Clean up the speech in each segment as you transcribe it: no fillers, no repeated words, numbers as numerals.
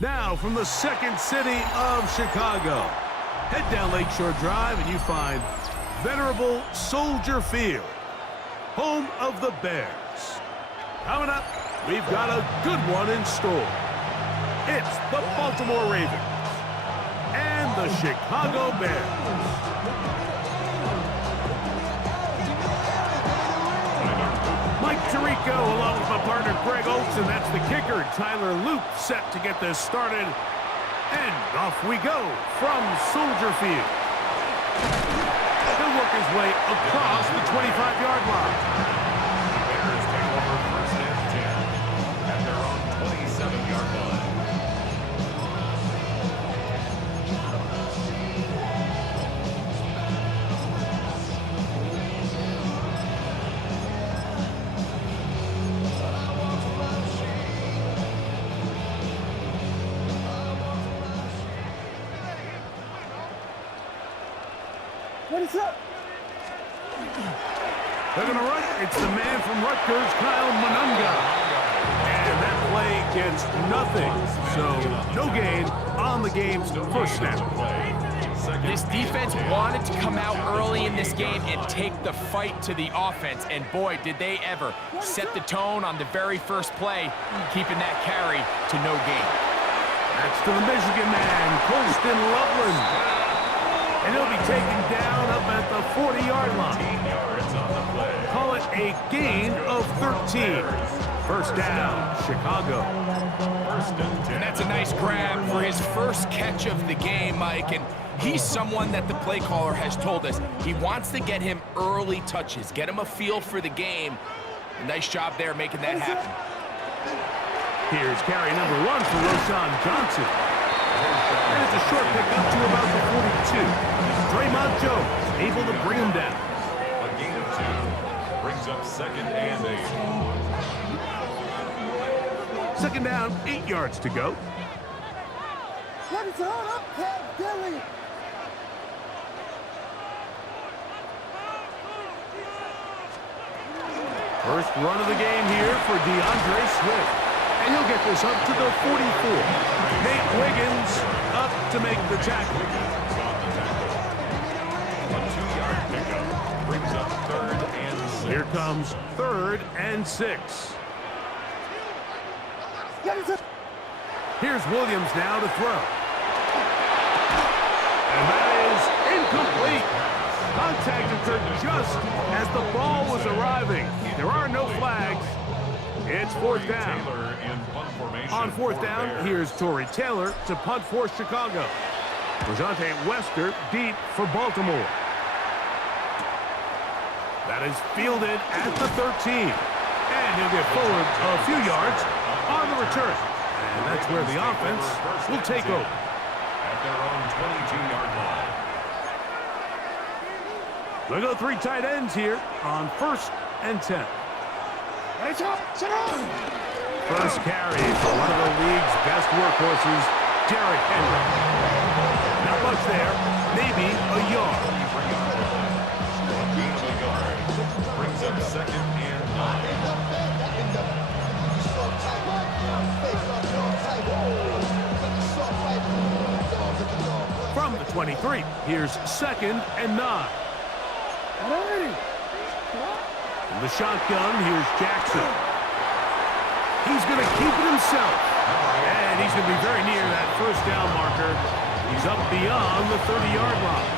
Now, from the second city of Chicago, head down Lakeshore Drive and you find venerable Soldier Field, home of the Bears. Coming up, we've got a good one in store. It's the Baltimore Ravens and the Chicago Bears. Mike Tirico along with my partner Greg Oates, and that's the kicker, Tyler Loop, set to get this started. And off we go from Soldier Field. He'll work his way across the 25-yard line. The Bears take over first and 10 at their own 27-yard line. What is up? They're going to run. It's the man from Rutgers, Kyle Monunga. And that play gets nothing. So no gain on the game's first snap. This defense wanted to come out early in this game and take the fight to the offense. And boy, did they ever set the tone on the very first play, keeping that carry to no gain. That's to the Michigan man, Colston Loveland. And he'll be taken down up at the 40-yard line. Yards on the play. Call it a gain of 13. First down, Chicago. First and 10. And that's a nice grab for his first catch of the game, Mike. And he's someone that the play caller has told us he wants to get him early touches, get him a feel for the game. Nice job there making that happen. Here's carry number 1 for Roshan Johnson. And it's a short pickup to about the 42. Draymond Jones able to bring him down. A gain of 2 brings up second and 8. Second down, 8 yards to go. What is on up, Cat Dilly? First run of the game here for DeAndre Swift. And he'll get this up to the 44. Nate Wiggins up to make the tackle. A 2-yard pickup brings up third and 6. Here comes 3rd and 6. Here's Williams now to throw. And that is incomplete. Contact occurred just as the ball was arriving. There are no flags. It's 4th down. On 4th down, here's Torrey Taylor to punt for Chicago. Rajante Wester deep for Baltimore. That is fielded at the 13. And he'll get forward a few yards on the return. And that's where the offense will take over. At their own 22-yard line. We'll go 3 tight ends here on 1st and 10. First carry for one of the league's best workhorses, Derrick Henry. Not much there, maybe a yard. A gain of a yard brings up second and 9. From the 23, here's 2nd and 9. In the shotgun, here's Jackson. He's going to keep it himself. And he's going to be very near that first down marker. He's up beyond the 30-yard line.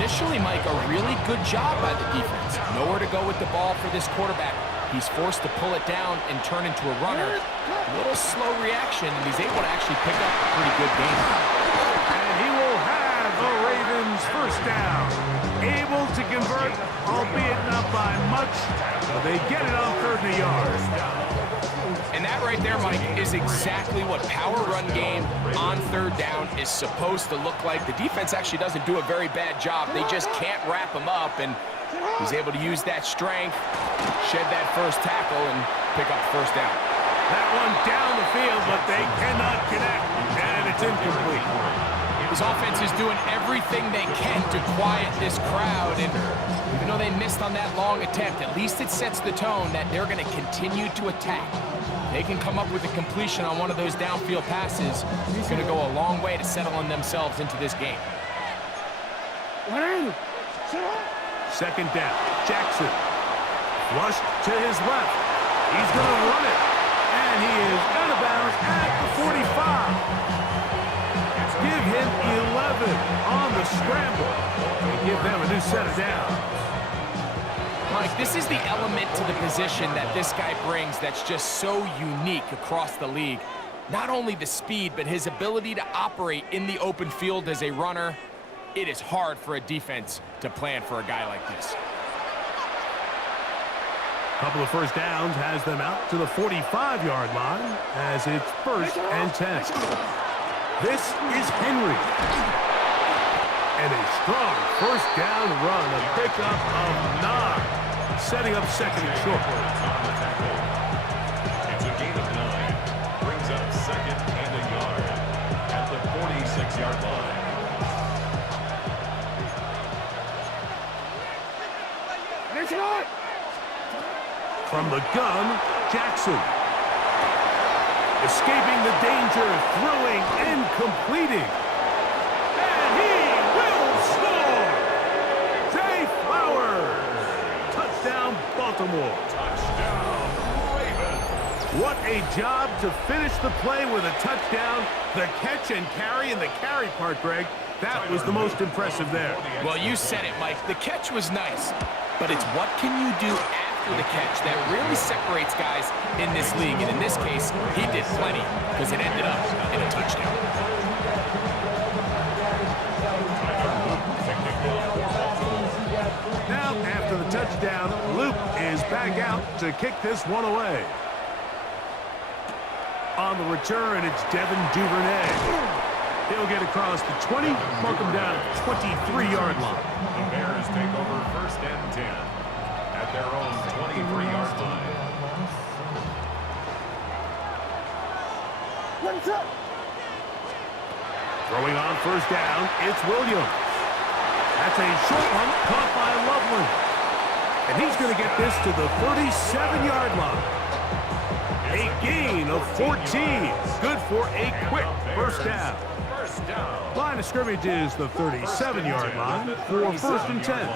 Initially, Mike, a really good job by the defense. Nowhere to go with the ball for this quarterback. He's forced to pull it down and turn into a runner. A little slow reaction, and he's able to actually pick up a pretty good game. And he will have the Ravens first down. Able to convert, albeit not by much, but they get it on 3rd and a yard. And that right there, Mike, is exactly what power run game on 3rd down is supposed to look like. The defense actually doesn't do a very bad job. They just can't wrap him up, and he's able to use that strength, shed that first tackle, and pick up the first down. That one down the field, but they cannot connect, and it's incomplete. His offense is doing everything they can to quiet this crowd, and even though they missed on that long attempt, at least it sets the tone that they're going to continue to attack. they can come up with a completion on one of those downfield passes, it's going to go a long way to settling themselves into this game. Second down, Jackson. Flushed to his left. He's going to run it. And he is out of bounds at the 45. Give him 11 on the scramble. And give them a new set of downs. Mike, this is the element to the position that this guy brings that's just so unique across the league. Not only the speed, but his ability to operate in the open field as a runner. It is hard for a defense to plan for a guy like this. Couple of first downs has them out to the 45-yard line as it's 1st and 10. This is Henry. And a strong first down run, a pickup of 9, setting up second and short. It's a gain of 9. Brings up second and a yard at the 46-yard line. From the gun, Jackson. Escaping the danger, throwing and completing. And he will score! Zay Flowers! Touchdown, Baltimore. Touchdown, Ravens. What a job to finish the play with a touchdown. The catch and carry, and the carry part, Greg, that was the most impressive there. Well, you said it, Mike. The catch was nice, but it's what can you do after the catch that really separates guys in this league. And in this case, he did plenty because it ended up in a touchdown. Now, after the touchdown, Luke is back out to kick this one away. On the return, it's Devin Duvernay. He'll get across the 20, mark him down at the 23-yard line. The Bears take over 1st and 10 at their own 23-yard line. Throwing on first down, it's Williams. That's a short one, caught by Loveland. And he's going to get this to the 37-yard line. A gain of 14. Good for a quick first down. Line of scrimmage is the 37-yard line for 1st and 10.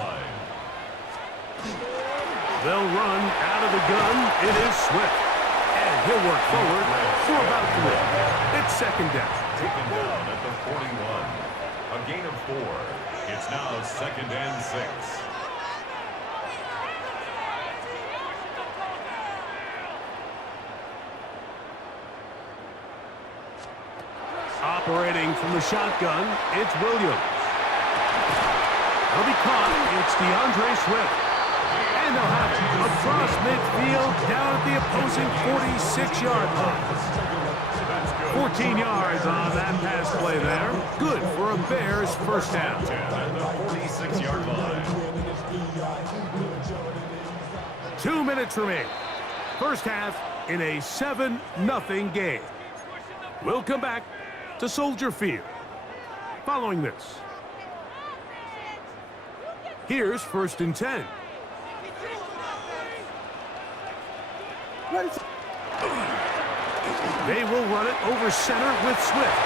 They'll run out of the gun. It is Swift. And he'll work forward for about 3. It's 2nd down. Taken down at the 41. A gain of 4. It's now 2nd and 6. Operating from the shotgun, it's Williams. He'll be caught. It's DeAndre Swift. And they'll have it across midfield down at the opposing 46-yard line. 14 yards on that pass play there. Good for a Bears first down. At the 46-yard line. 2 minutes remain. First half in a 7-0 game. We'll come back to Soldier Field. Following this, here's 1st and 10. They will run it over center with Swift.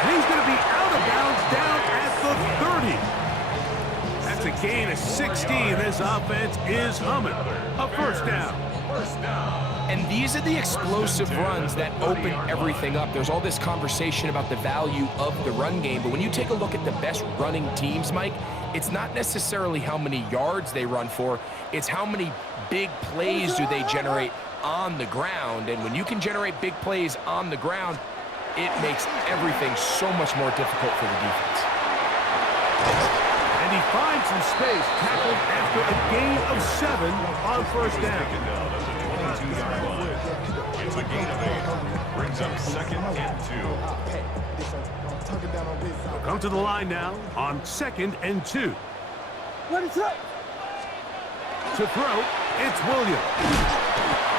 And he's going to be out of bounds down at the 30. That's a gain of 16. This offense is humming. A first down. And these are the explosive runs that open everything up. There's all this conversation about the value of the run game, but when you take a look at the best running teams, Mike, it's not necessarily how many yards they run for, it's how many big plays do they generate on the ground. And when you can generate big plays on the ground, it makes everything so much more difficult for the defense. And he finds some space, tackled after a gain of 7 on first down. It's a gain of 8. Brings up 2nd and 2. We'll come to the line now on 2nd and 2. Ready, set. To throw, it's Williams.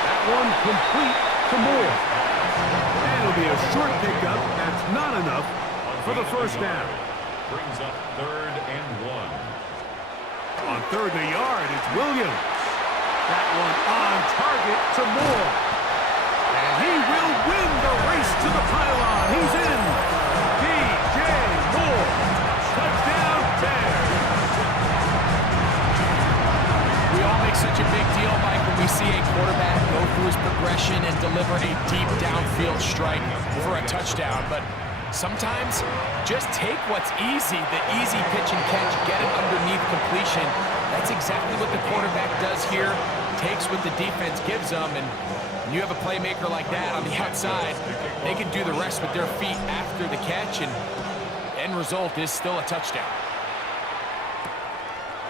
That one complete to Moore. And it'll be a short pickup. That's not enough for the first down. Brings up 3rd and 1. On 3rd and a yard, it's Williams. That one on target to Moore. He will win the race to the pylon. He's in. DJ Moore. Touchdown, Bears. We all make such a big deal, Mike, when we see a quarterback go through his progression and deliver a deep downfield strike for a touchdown. But sometimes just take what's easy, the easy pitch and catch, get it underneath completion. That's exactly what the quarterback does here. Takes what the defense gives them, and when you have a playmaker like that on the outside, they can do the rest with their feet after the catch, and end result is still a touchdown.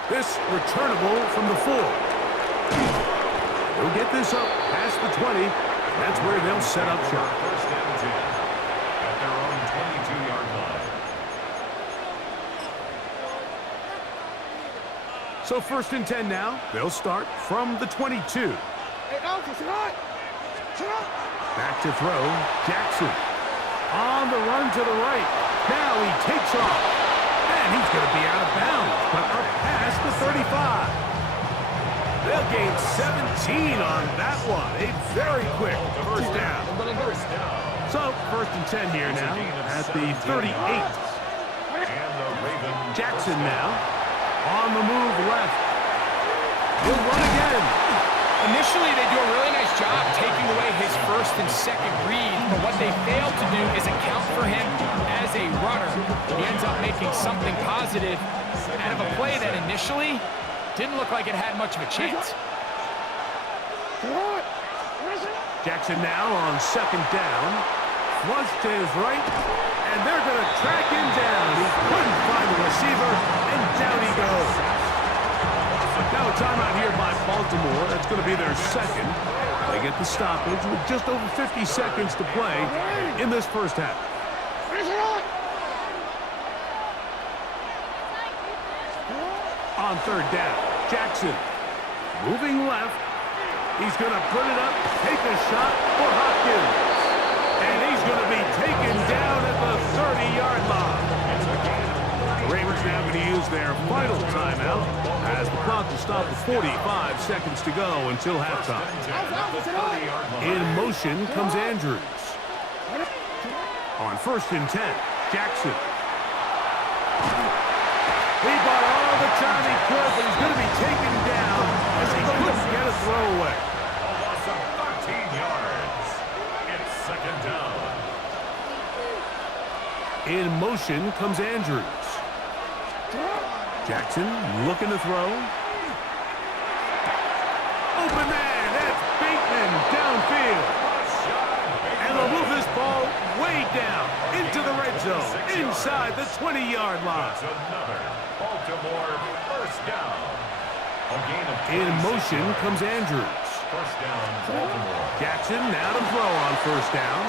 This returnable from the 4. They'll get this up past the 20. That's where they'll set up shop. First and 10 at their own 22-yard line. So first and 10 now. They'll start from the 22. Hey, Alpha, sit up! Sit up! Back to throw. Jackson. On the run to the right. Now he takes off. And he's going to be out of bounds, but up past the 35. They'll gain 17 on that one. A very quick first down. So first and 10 here now at the 38. Jackson now on the move left. He'll run again. Initially, they do a really nice job taking away his first and second read, but what they fail to do is account for him as a runner. He ends up making something positive out of a play that initially didn't look like it had much of a chance. Jackson now on second down. Flush to his right, and they're going to track him down. He couldn't find the receiver, and down he goes. Now a timeout here by Baltimore. That's going to be their second. They get the stoppage with just over 50 seconds to play in this first half. On third down, Jackson moving left. He's going to put it up, take a shot for Hopkins. And he's going to be taken down at the 30-yard line. The Ravens now going to use their final timeout as the clock will stop with 45 seconds to go until halftime. In motion comes Andrews. On first and 10, Jackson. He bought all the time he could, but he's going to be taken down as he couldn't get a throwaway. A loss of 13 yards. It's second down. In motion comes Andrews. Jackson looking to throw. Open man, that's Bateman downfield. And they'll move this ball way down into the red zone, inside the 20-yard line. That's another Baltimore first down. A gain of In motion comes Andrews. First down, Baltimore. Jackson now to throw on first down.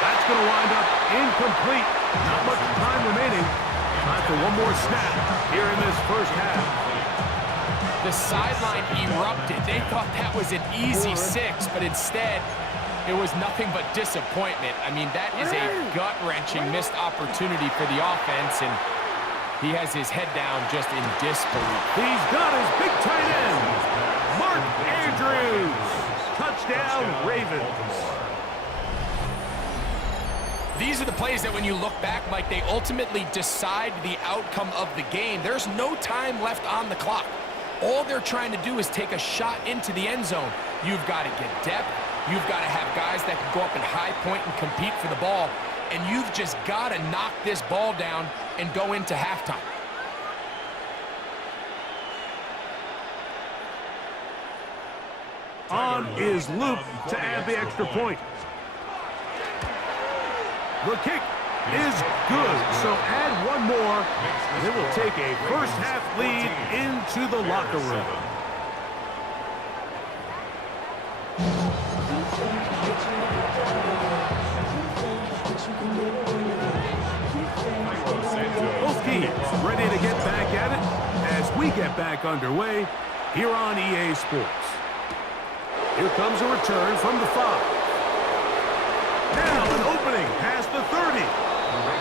That's going to wind up incomplete. Not much time remaining. Time for one more snap here in this first half. The sideline erupted. They thought that was an easy 6, but instead, it was nothing but disappointment. I mean, that is a gut-wrenching missed opportunity for the offense, and he has his head down just in disbelief. He's got his big tight end, Mark Andrews. Touchdown, Ravens. These are the plays that when you look back, Mike, they ultimately decide the outcome of the game. There's no time left on the clock. All they're trying to do is take a shot into the end zone. You've got to get depth. You've got to have guys that can go up and high point and compete for the ball. And you've just got to knock this ball down and go into halftime. On is Luke to add the extra point. The kick is good, so add one more, and it will take a first-half lead into the locker room. Both teams ready to get back at it as we get back underway here on EA Sports. Here comes a return from the 5. Now an opening past the 30.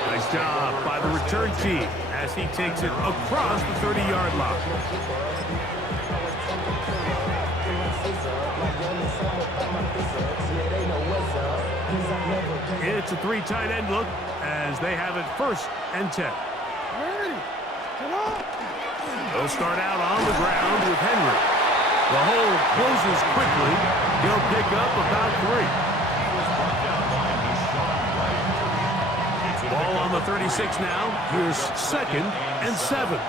Nice job by the return team as he takes it across the 30-yard line. It's a three tight end look as they have it 1st and 10. They'll start out on the ground with Henry. The hole closes quickly. He'll pick up about 3. Ball on the 36 now. Here's 2nd and 7.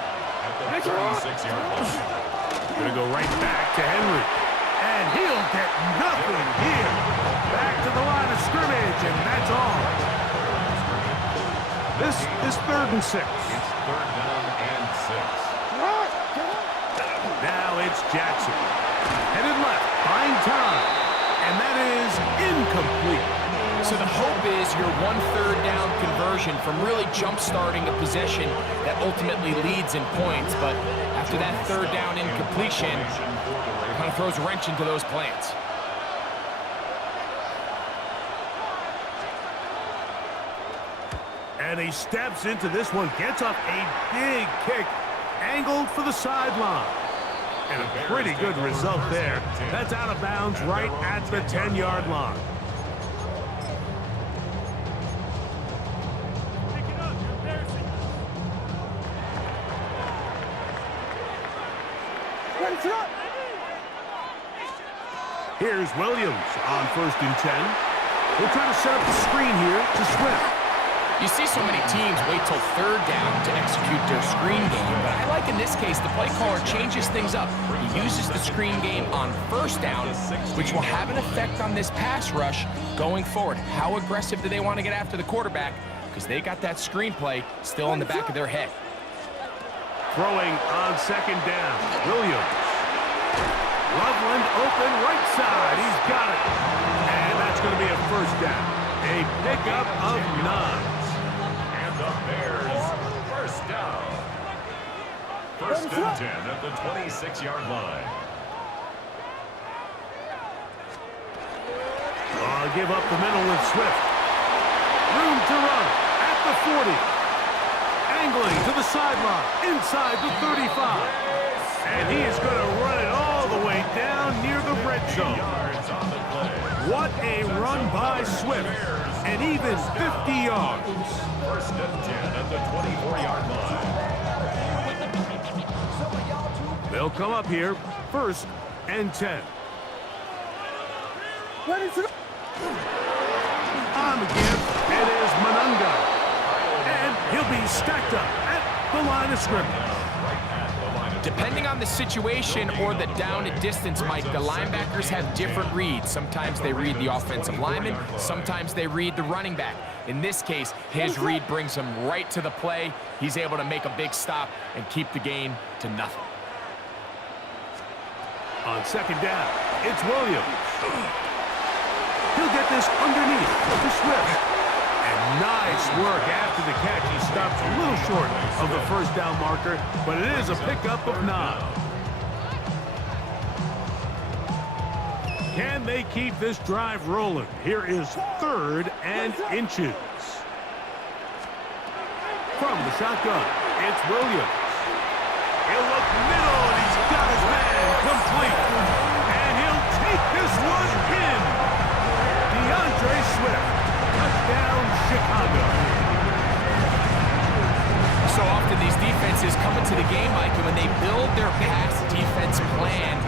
Gonna go right back to Henry. And he'll get nothing here. Back to the line of scrimmage, and that's all. This is 3rd and 6. It's 3rd down and 6. Now it's Jackson. Headed left, buying time. And that is incomplete. So the hope is your 1/3 down conversion from really jump-starting a possession that ultimately leads in points. But after that 3rd down incompletion, it kind of throws a wrench into those plans. And he steps into this one, gets up a big kick, angled for the sideline. And a pretty good result there. That's out of bounds right at the 10-yard line. Here's Williams on 1st and 10. We'll try to set up the screen here to Swift. You see so many teams wait till 3rd down to execute their screen game, but I like in this case the play caller changes things up. He uses the screen game on 1st down, which will have an effect on this pass rush going forward. How aggressive do they want to get after the quarterback? Because they got that screen play still in the back of their head. Throwing on 2nd down, Williams. Loveland open right side. He's got it. And that's going to be a 1st down. A pickup of 9. And the Bears, 1st down. 1st and 10 at the 26-yard line. Give up the middle with Swift. Room to run at the 40. Angling to the sideline, inside the 35. And he is going to run it all the way down near the red zone. What a run by Swift. And even 50 yards. 1st and 10 at the 24-yard line. They'll come up here, 1st and 10. On the give, it is Manunga. And he'll be stacked up at the line of scrimmage. Depending on the situation or the down and distance, Mike, the linebackers have different reads. Sometimes they read the offensive lineman, sometimes they read the running back. In this case, his read brings him right to the play. He's able to make a big stop and keep the gain to nothing. On 2nd down, it's Williams. He'll get this underneath to Swift. And nice work after the catch. He stops a little short of the 1st down marker, but it is a pickup of 9. Can they keep this drive rolling? Here is 3rd and inches. From the shotgun, it's Williams. He'll look middle, and he's got his man complete. And he'll take this one in. DeAndre Swift. Touchdown, Chicago. So often these defenses come into the game, Mike, and when they build their pass defense plan,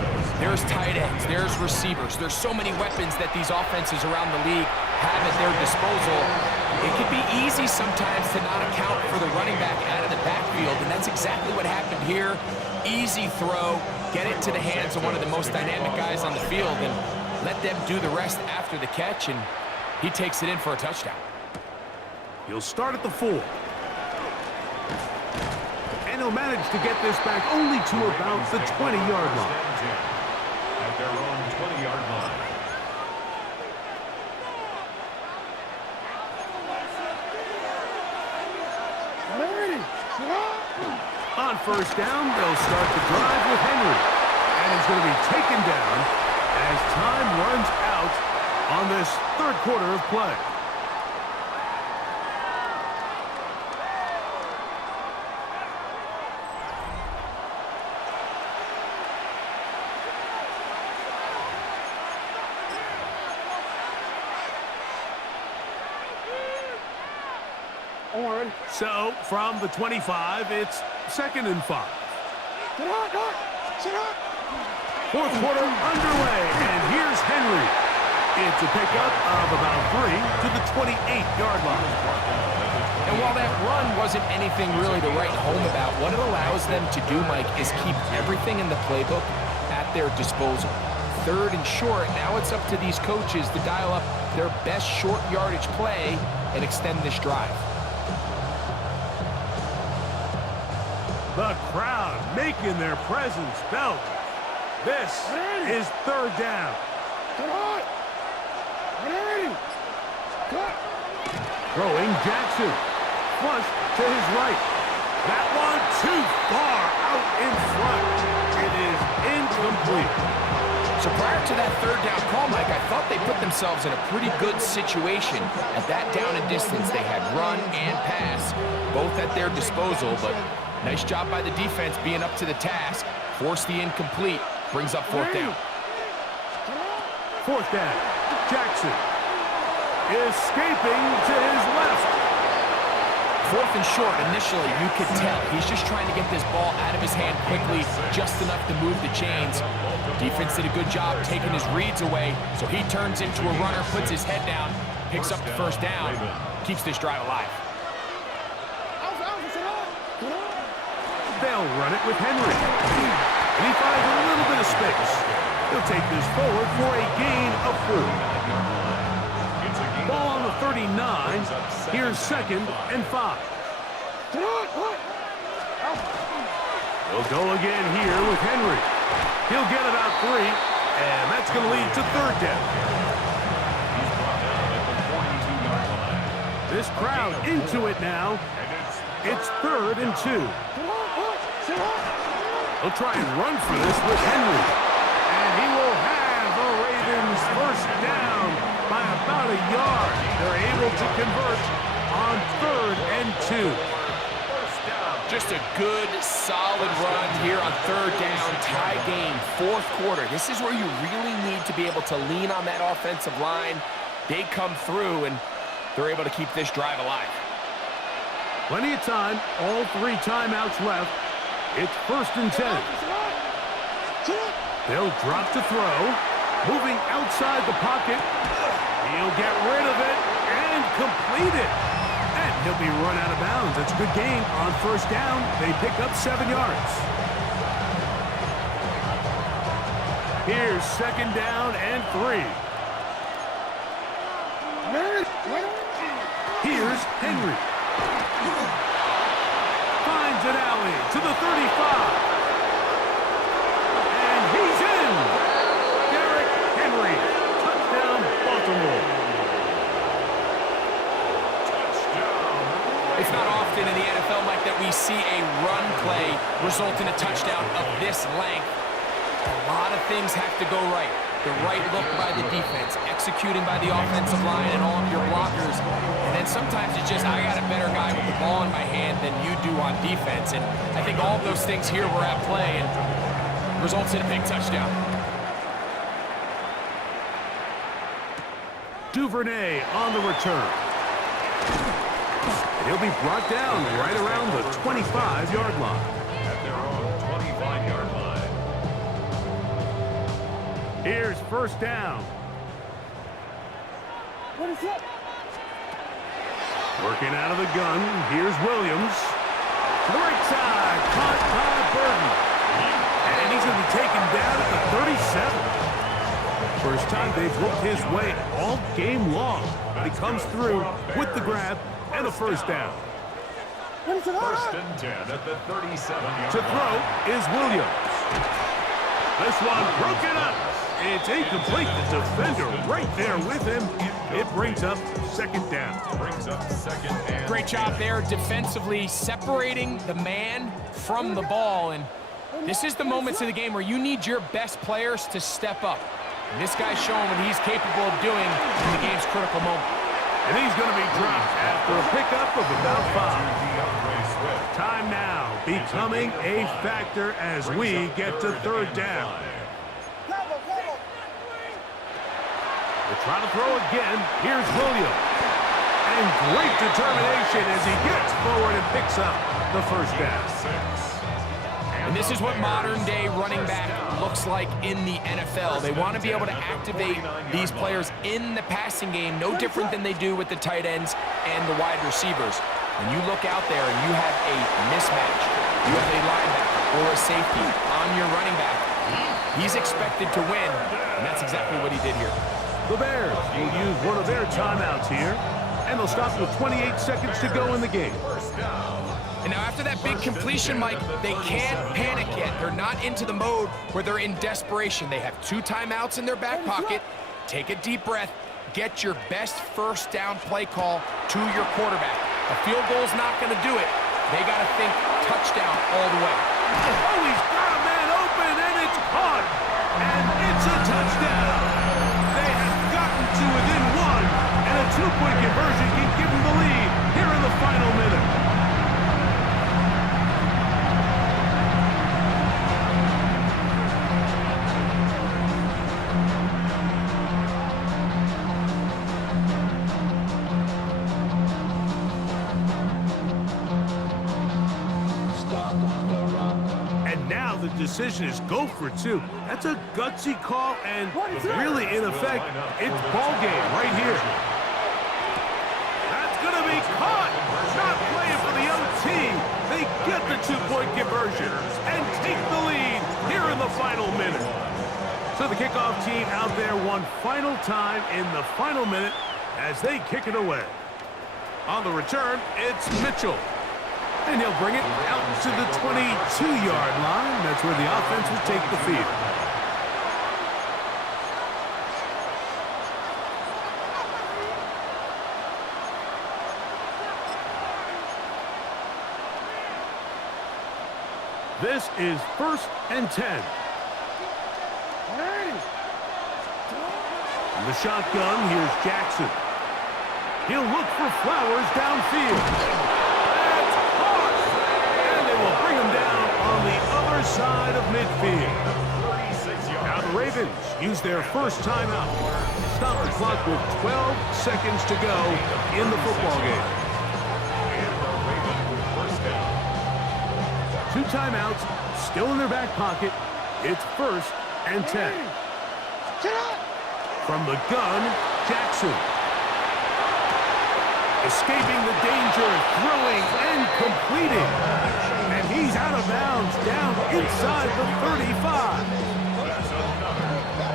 there's tight ends, there's receivers, there's so many weapons that these offenses around the league have at their disposal. It can be easy sometimes to not account for the running back out of the backfield, and that's exactly what happened here. Easy throw, get it to the hands of one of the most dynamic guys on the field, and let them do the rest after the catch, and he takes it in for a touchdown. He'll start at the 4. And he'll manage to get this back only to about the 20-yard line. At their own 20-yard line. On 1st down, they'll start the drive with Henry. And he's going to be taken down as time runs out on this 3rd quarter of play. So, from the 25, it's 2nd and 5. Fourth quarter underway, and here's Henry. It's a pickup of about 3 to the 28-yard line. And while that run wasn't anything really to write home about, what it allows them to do, Mike, is keep everything in the playbook at their disposal. 3rd and short, now it's up to these coaches to dial up their best short yardage play and extend this drive. The crowd making their presence felt. This is 3rd down. Throwing Jackson. Flush to his right. That one too far out in front. It is incomplete. So prior to that 3rd down call, Mike, I thought they put themselves in a pretty good situation. At that down and distance, they had run and pass, both at their disposal, but nice job by the defense being up to the task. Forced the incomplete, brings up 4th down. 4th down. Jackson escaping to his left. 4th and short, initially, you could tell he's just trying to get this ball out of his hand quickly, just enough to move the chains. Defense did a good job taking his reads away, so he turns into a runner, puts his head down, picks up the 1st down, keeps this drive alive. They'll run it with Henry. And he finds a little bit of space. He'll take this forward for a gain of 4. Ball on the 39. Here's 2nd and 5. He'll go again here with Henry. He'll get about 3, and that's going to lead to 3rd down. This crowd into it now. It's 3rd and 2. He'll try and run for this with Henry. And he will have the Ravens 1st down by about a yard. They're able to convert on 3rd and 2. Just a good, solid run here on 3rd down, tie game, 4th quarter. This is where you really need to be able to lean on that offensive line. They come through, and they're able to keep this drive alive. Plenty of time, all 3 timeouts left. It's 1st and 10. They'll drop to throw. Moving outside the pocket. He'll get rid of it and complete it. And he'll be run out of bounds. It's a good gain on 1st down. They pick up 7 yards. Here's 2nd down and 3. Here's Henry. Finds an alley to the 35. And he's in. Derrick Henry. Touchdown, Baltimore. It's not often in the NFL, Mike, that we see a run play result in a touchdown of this length. A lot of things have to go right. The right look by the defense, executing by the offensive line and all of your blockers. And then sometimes it's just, I got a better guy with the ball in my hand than you do on defense. And I think all of those things here were at play and results in a big touchdown. Duvernay on the return. And he'll be brought down right around the 25-yard line. At their own 25-yard line. Here's 1st down. What is it? Working out of the gun. Here's Williams. To the right side. Caught by Burton. And he's going to be taken down at the 37. First time they've looked his way all game long. He comes through with the grab and a 1st down. 1st and 10 at the 37-yard To line. throw is Williams. This one broken up. It's incomplete. The defender right there with him. It brings up 2nd down. Brings up 2nd and Great job there defensively, separating the man from the ball. And this is the moments of the game where you need your best players to step up. And this guy's showing what he's capable of doing in the game's critical moment. And he's going to be dropped after a pickup of about 5. Time now becoming a factor as we get to 3rd down. We'll try to throw again. Here's Williams. And great determination as he gets forward and picks up the first down. And this is what modern-day running back looks like in the NFL. They want to be able to activate these players in the passing game, no different than they do with the tight ends and the wide receivers. When you look out there and you have a mismatch, you have a linebacker or a safety on your running back, he's expected to win, and that's exactly what he did here. The Bears will use one of their timeouts here, and they'll stop with 28 seconds to go in the game. And now after that big completion, Mike, they can't panic yet. They're not into the mode where they're in desperation. They have 2 timeouts in their back pocket. Take a deep breath. Get your best first down play call to your quarterback. A field goal's not going to do it. They got to think touchdown all the way. Oh, he's got a man open, and it's caught. And it's a touchdown. They have gotten to within 1, and a 2-point conversion can give them the lead here in the final minute. The decision is go for 2. That's a gutsy call, and really, in effect, it's ball game right here. That's going to be caught. Not playing for the young team. They get the 2-point conversion and take the lead here in the final minute. So the kickoff team out there one final time in the final minute as they kick it away. On the return, it's Mitchell. And he'll bring it out to the 22-yard line. That's where the offense will take the field. This is 1st and 10. In the shotgun, here's Jackson. He'll look for Flowers downfield. Bring him down on the other side of midfield. Now the Ravens use their first timeout. Stop the clock with 12 seconds to go in the football game. 2 timeouts still in their back pocket. It's 1st and 10. From the gun, Jackson. Escaping the danger, throwing and completing. And he's out of bounds, down inside the 35.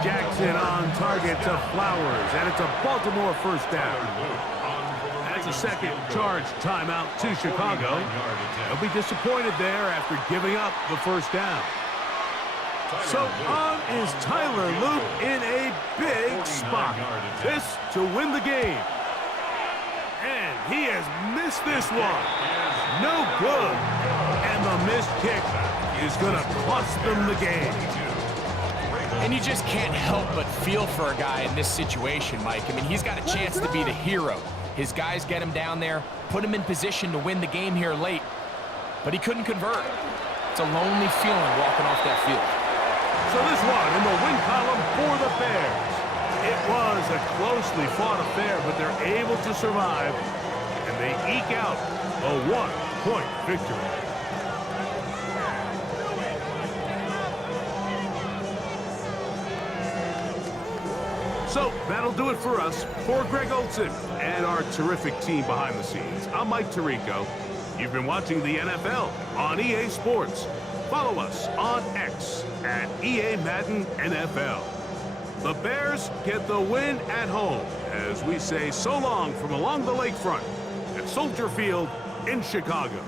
Jackson on target to Flowers, and it's a Baltimore first down. That's a second charge timeout to Chicago. They'll be disappointed there after giving up the first down. So on is Tyler Luke in a big spot. This to win the game. And he has missed this one. No good. And the missed kick is going to cost them the game. And you just can't help but feel for a guy in this situation, Mike. I mean, he's got a chance to be the hero. His guys get him down there, put him in position to win the game here late. But he couldn't convert. It's a lonely feeling walking off that field. So this one in the win column for the Bears. It was a closely fought affair, but they're able to survive, and they eke out a 1-point victory. So that'll do it for us. For Greg Olson and our terrific team behind the scenes, I'm Mike Tirico. You've been watching the NFL on EA Sports. Follow us on X at EA Madden NFL. The Bears get the win at home as we say so long from along the lakefront at Soldier Field in Chicago.